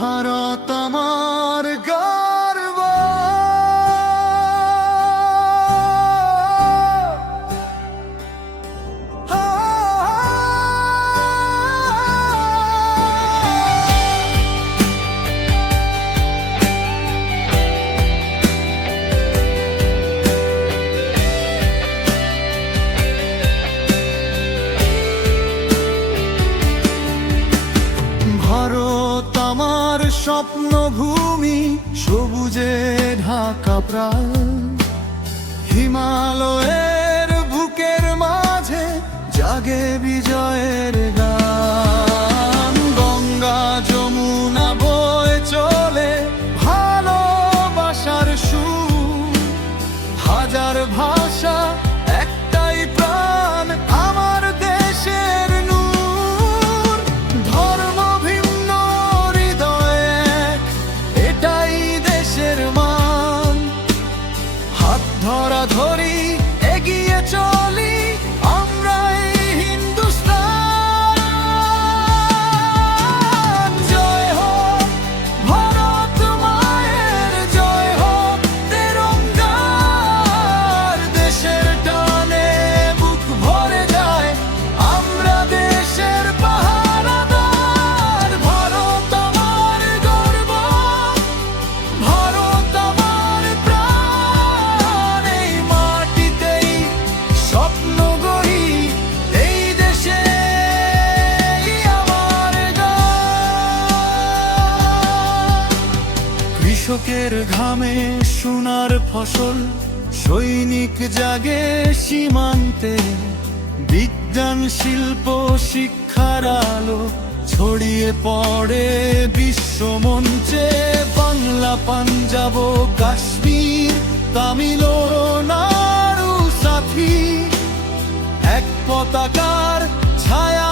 ভারত আমার গর্ব, ভারত আমার স্বপ্নভূমি, সবুজে ঢাকা প্রায়। হিমালয়ের বুকের মাঝে জাগে বিজয়ের গান। গঙ্গা যমুনা বয়ে চলে ভালোবাসার সুর। হাজার ভাষা একটাই প্রাণ, আমার দেশের নূর। ধর্ম ভিন্ন হৃদয়ে এক, এটাই দেশের মান। হাত ধরা ধরি এগিয়ে চলি, আমরা এই হিন্দুস্তান। জয় হোক ভারত মায়ের, জয় হোক তেরঙ্গার। দেশের টানে বুক ভরে যায়, আমরা দেশের পাহারাদার। ভারত আমার গর্ব, ভারত আমার প্রাণ। এই মাটিতেই স্বপ্ন গড়ি, এই দেশেই আমার গান। কৃষকের ঘামে সোনার ফসল, সৈনিক জাগে সীমান্তে। বিজ্ঞান শিল্প শিক্ষার আলো ছড়িয়ে পড়ে বিশ্বমঞ্চে। বাংলা পাঞ্জাব কাশ্মীর তামিল নাড়ু সাথী, এক পতাকার ছায়া